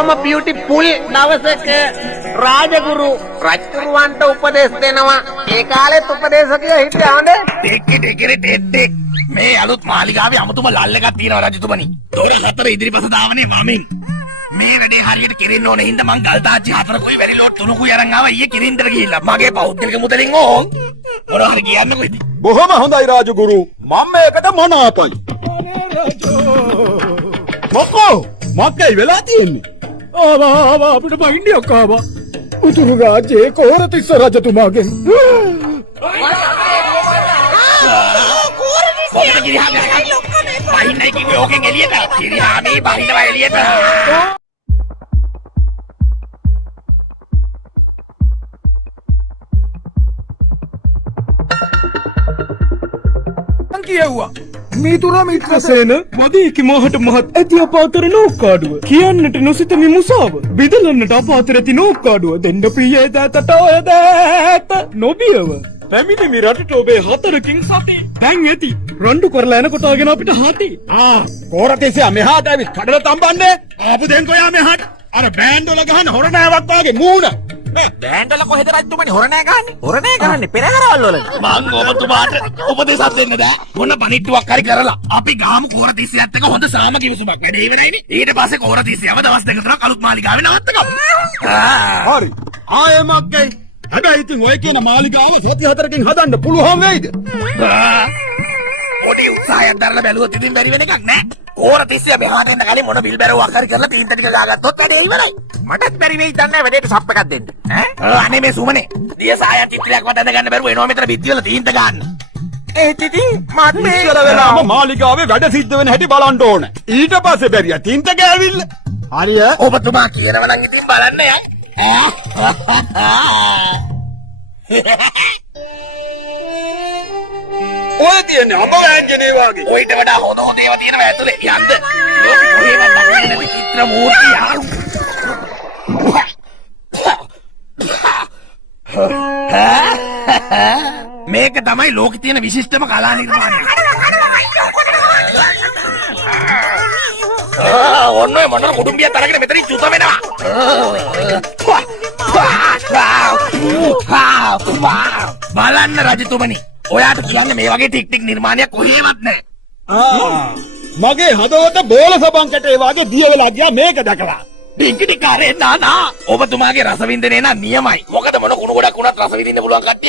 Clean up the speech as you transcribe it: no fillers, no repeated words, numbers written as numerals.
බොහොම බියුටිෆුල් දවසක රාජගුරු රජතුරුවන්ට උපදෙස් දෙනවා. ඒ කාලෙත් උපදේශකයෝ හිටියානේ. ටෙක් මේ අලුත් මාලිගාවේ අමුතුම ලල් එකක් තියෙනවා රජතුමනි. දොර හතර ඉදිරිපස දාවනේ වමින්. මේ වැඩේ හරියට කෙරෙන්න ඕනේ හින්දා මං ගල් තාච්චි හතරකුයි වැරි ලෝඩ් තුනකුයි අරන් ආවා ඊයේ කිරින්දර ගිහිල්ලා. මගේ පෞද්ගලික මුදලින් ඕන් මොනවා හරි කියන්නකෝ ඉතින්. බොහොම හොඳයි රාජගුරු. මම මේකට මනාපයි. මොකෝ මොකයි වෙලා තියෙන්නේ? ආවා අපිට බයින්ඩියක් ආවා. උතුරු රාජ්‍යයේ කෝරතිස්ස රජතුමාගෙන්. මොකද කිරිහා ගහන්නේ? බහින්නයි කිව්වේ ඕකෙන් එළියට. කිරිහා මේ බහිනවා එළියට. කියවුවා මිතුර මිත්‍රසේන වදීකි මහට මහත් ඇති අපාතර නෝක්කාඩුව කියන්නට නොසිතමි මුසාව බිදලන්නට අපාතර ඇති නෝක්කාඩුව දෙන්න ප්‍රියේ දෑතට ඔය දෑත නොබියව පැමිණි මි රටට ඔබේ හතරකින් සති දැන් ඇති රණ්ඩු කරලා එනකොටගෙන අපිට හති කෝරතිස්සා මෙහාට ඇවිත් කඩල තම්බන්නේ ආපු දෙන්කෝ යා මෙහාට අර බෑන්ඩ් වල ගහන හොර නෑවක් වාගේ මූණ මේ බෑන්ඩ් වල කොහෙද රජතුමනි හොර නෑ ගහන්නේ? හොර නෑ ගහන්නේ පෙරහැරවල් වල. මං ඔබතුමාට උපදේශයක් දෙන්න බෑ. මොන පණිට්ටුවක් හරි කරලා අපි ගාමු කෝරතිස්සයත් එක්ක හොඳ සාම කිවිසුමක් වැඩේ ඉවරයිනේ. ඊට පස්සේ කෝරතිස්සයව දවස් දෙක තුනක් අලුත් මාලිගාවේ නවත්තගමු. හරි ආයේ මක්කයි හැබැයි ඉතින් ඔය කියන මාලිගාව සති හතරකින් හදන්න පුළුවන් වෙයිද? පොඩි උත්සාහයක් දරලා බැලුවොත් ඉතින් බැරි වෙන එකක් නෑ. කෝරතිස්සය මෙහාට එන්න කලින් මොන බිල් බැරුවක් හරි කරලා තීන්ත ටික ගාගත්තොත් වැඩේ ඉවරයි. මටත් බැරි වෙයි දන්නේ වැඩේට සප් එකක් දෙන්න. අනේ මේ සුමනේ. දිය සායන් චිත්‍රයක් වටද ගන්න බැරුව එනවා මෙතන බිත්ති වල තීන්ත ගන්න. ඒත් ඉතින් මත් මේ ඉස්සර වෙලාම මාලිගාවේ වැඩ සිද්ධ වෙන හැටි බලන්න ඕන. ඊට පස්සේ බැරියා තීන්ත ගෑවිල්ල. හරිය. ඔබතුමා කියනවා නම් ඉතින් බලන්න යන්. ඔය තියෙන්නේ අඹ වෑංජනේ වාගේ. ඔයිට වඩා හොඳ හොඳ ඒවා තියෙනවා ඇතුලේ. යන්න. ලෝකෙ කොහෙවත් දන්නේ නැති චිත්‍ර මූර්ති යාරු. මේක තමයි ලෝකෙ තියෙන විශිෂ්ටම කලා නිර්මාණය. ඔන්න ඔය මොනවා කුඩුම්බියක් අරගෙන මෙතනින් චුත වෙනවා. බලන්න රජතුමනි. ඔයාට කියන්නේ මේ වගේ ටික් ටික් නිර්මාණයක් කොහෙවත් නැහැ. මගේ හදවත බෝල සබන් කැටේ වාගේ දිය වෙලා ගියා මේක දැකලා. ඩිංගි ටිකාරේ නානා ඔබතුමාගේ රස වින්දනේ නම් නියමයි. මොකද මොන කුණු ගොඩක් වුණත් රස විඳින්න පුළුවන් කට්ටිය